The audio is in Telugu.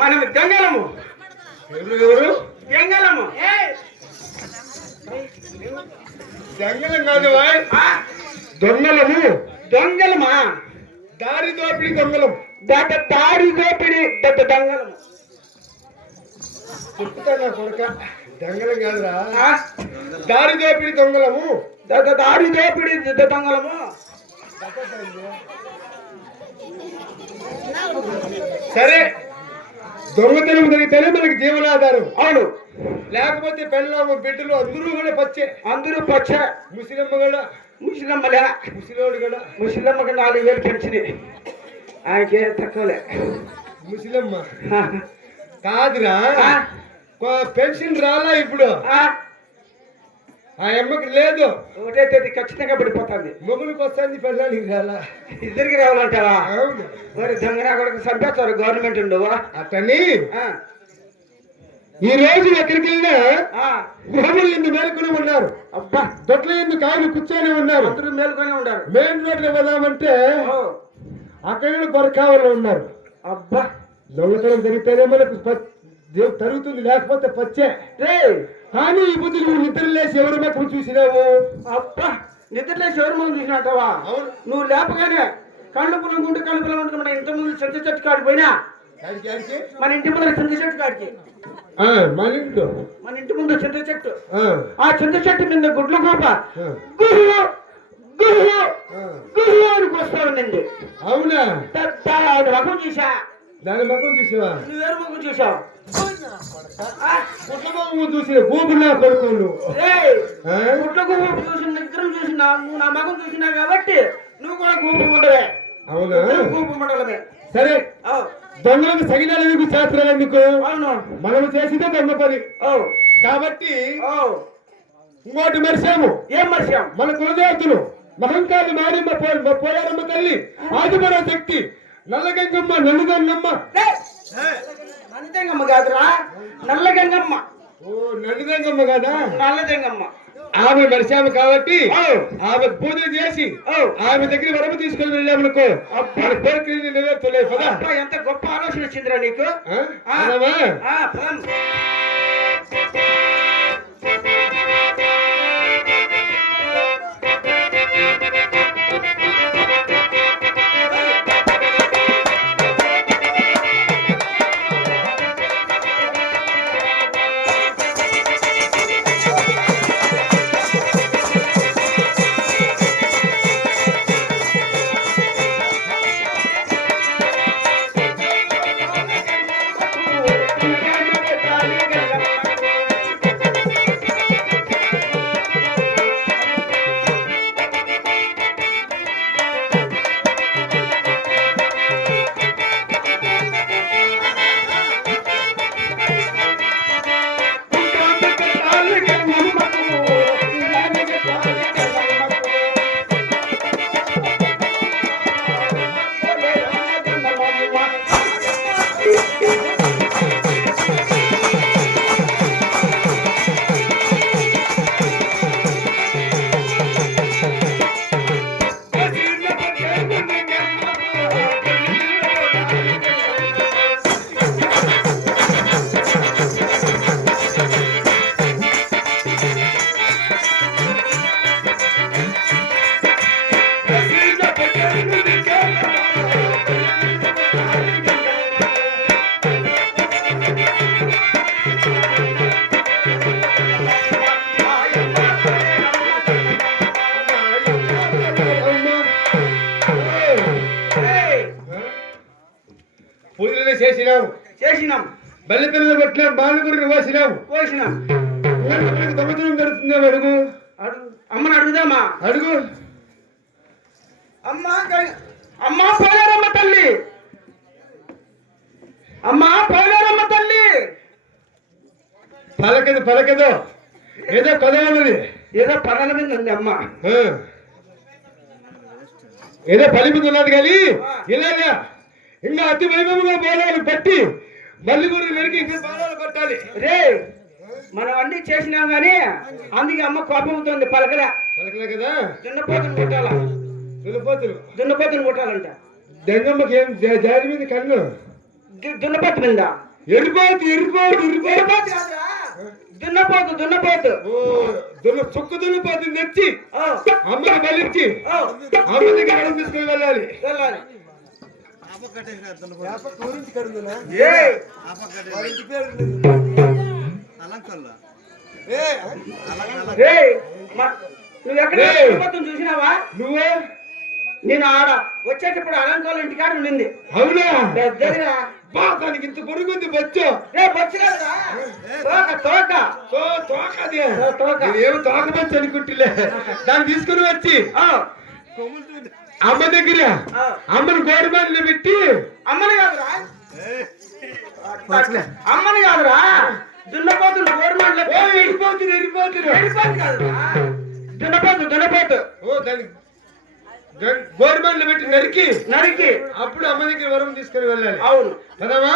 మనం దొంగలము. ఎవరు దొంగలము. దొంగలం కాదు దొంగలము. దొంగలమా? దారి దోపిడి దొంగలం. దారి దోపిడి దొంగలము. చెప్తానా కొడుక, దొంగలం కాదురా, దారి దోపిడి దొంగలము. దారి దోపిడి దొంగలము. సరే, దొంగతనం జరిగితేనే మనకి జీవనాధారం. అవును, లేకపోతే పెళ్ళాము బిడ్డలు అందరూ కూడా పచ్చే. అందరూ పచ్చే. ముసలమ్మ కూడా, ముసలమ్మలే, ముసలోడు కూడా. ముసలమ్మకి 4,000 పెంచినాయి, ఆయనకే తక్కువలే. ముసలమ్మ కాదురా, పెన్షన్ రాలా ఇప్పుడు? ఆ అమ్మకి లేదు. ఒకటే తేదీ ఖచ్చితంగా పడిపోతుంది. మొగుడికి వస్తుంది, పెళ్ళానికి రాలా. ఇద్దరికి రావాలంటావా? అవును. మరి దొంగనా కొడుకు చంపేస్తారు గవర్నమెంట్ ఉండవా అట్టని ఈ రోజు ఎక్కడికి వెళ్ళినా గృహములు ఎందుకు మేలుకొని ఉన్నారు. అబ్బా, దొడ్ల ఎందుకు కాయలు కూర్చొని ఉన్నారు. అందరూ మేలుకొని ఉన్నారు. మెయిన్ రోడ్లు వెళ్దామంటే అక్కడ బొరకావలో ఉన్నారు. అబ్బా, దొంగతనం జరిగితేనే మనకు తరుగుతుంది, లేకపోతే పచ్చే. కానీ ఈ బుద్ధి నువ్వు నిద్ర లేచి ఎవరి మొక్కలు చూసినావు? అబ్బా, నిద్ర లేచి ఎవరి మొక్కలు చూసినట్టవా? నువ్వు లేపగానే కళ్ళు పులుగుంటే కళ్ళు పులుగుంటే మన ఇంటి ముందు చింత చెట్టు కాడికి పోయినా, మన ఇంటి ముందు చింత చెట్టు కాడికి, మన ఇంటి ముందు చింత చెట్టు, ఆ చింత చెట్టు నిన్న గుడ్ల గోప గుహు గుహు గుహు అని వస్తా ఉందండి. అవునా? ముఖం చూసా. దాని ముఖం చూసావా? నువ్వేరు ముఖం చూసావు? చూసిన గోపులా కొడుకోండు. గుడ్ల గోపు చూసిన ఇద్దరం చూసినా, నువ్వు నా ముఖం చూసినా కాబట్టి నువ్వు కూడా గోపు ఉండవే. అవునా? గోపు మండలమే. సరే, దొంగలకు సగినాలు ఎందుకు, శాస్త్రాలు ఎందుకు? అవును, మనం చేసిందే దొంగ పని. కాబట్టి ఇంకోటి మరిశాము. ఏం మరిశాం? మన కులదేవతలు మహంకాళి మారిమ్మ పోయారమ్మ తల్లి, ఆదిపర శక్తి, నల్లగంగమ్మ, నల్లుగంగమ్మ. నల్లగంగమ్మ కాదురా, నల్లగంగమ్మ. ఓ, నల్లుగంగమ్మ కాదా? నల్లగంగమ్మ. ఆమె మరిశాము కాబట్టి ఆమె పూజలు చేసి ఆమె దగ్గర వరము తీసుకొని వెళ్ళామనుకో, మన కోరికలు నెరవేర్చలేదు కదా. ఎంత గొప్ప ఆలోచన వచ్చిందిరా నీకు. చేసినాం. బల్లి పిల్లలు పెట్టినాం, బాలుగురిని కోసినాం. దొంగతనం జరుగుతుందేమో అడుగు. అమ్మని అడుగుదామా? అడుగు. అమ్మా పోలేరమ్మ తల్లి, అమ్మా పోలేరమ్మ తల్లి. పలకదో ఏదో కథ ఉన్నది, ఏదో పదల మీద ఉంది అమ్మ, ఏదో పలి మీద ఉన్నది. కానీ ఇలాగా ఇంకా అతి వైభవంగా బాలాలు పట్టి మల్లిగూరు నరికి ఇంకా బాలాలు పట్టాలి. రే, మనం అన్ని చేసినాం గానీ అందుకే అమ్మ కోపంతో పలకలే కదా. దున్నపోతులు కొట్టాలా? దున్నపోతులు కొట్టాలంట. దెంగమ్మకి ఏం జాతి మీద కన్ను? దున్నపోతు మీద ఎరిపోతు ఎరిపోతు ఎరిపోతు ఎరిపోతు కాదురా, దున్నపోతు దున్నపోతు. చుక్క దున్నపోతు తెచ్చి అమ్మని బలిచ్చి అమ్మ దగ్గర అడుగు తీసుకుని వెళ్ళాలి. వెళ్ళాలి. నువ్వు ఎక్కడ చూసినావా? నువ్వే నేను ఆడ వచ్చేటప్పుడు అలంకారం ఇంటికాడ ఉండింది. అవునా? పెద్దగా దానికి ఇంత పొరుగు ఉంది బొచ్చు. బొచ్చు కాదురా, తోక తోక. తోక తోక ఏమో తోక బొచ్చు అనుకుంటులే. దాన్ని తీసుకుని వచ్చి అమ్మ దగ్గర అమ్మని గోడబండ్లు పెట్టి అమ్మని కాదురా, అమ్మని కాదురా, దున్నపోతులు గోడబండ్లు ఎడిపోతురు ఎడిపోతురు ఎడిపోతు కాదురా, దున్నపోతు దున్నపోతు. దాన్ని గోడబండ్లు పెట్టి నరికి నరికి అప్పుడు అమ్మ దగ్గర వరం తీసుకుని వెళ్ళాలి. అవును. పదమా.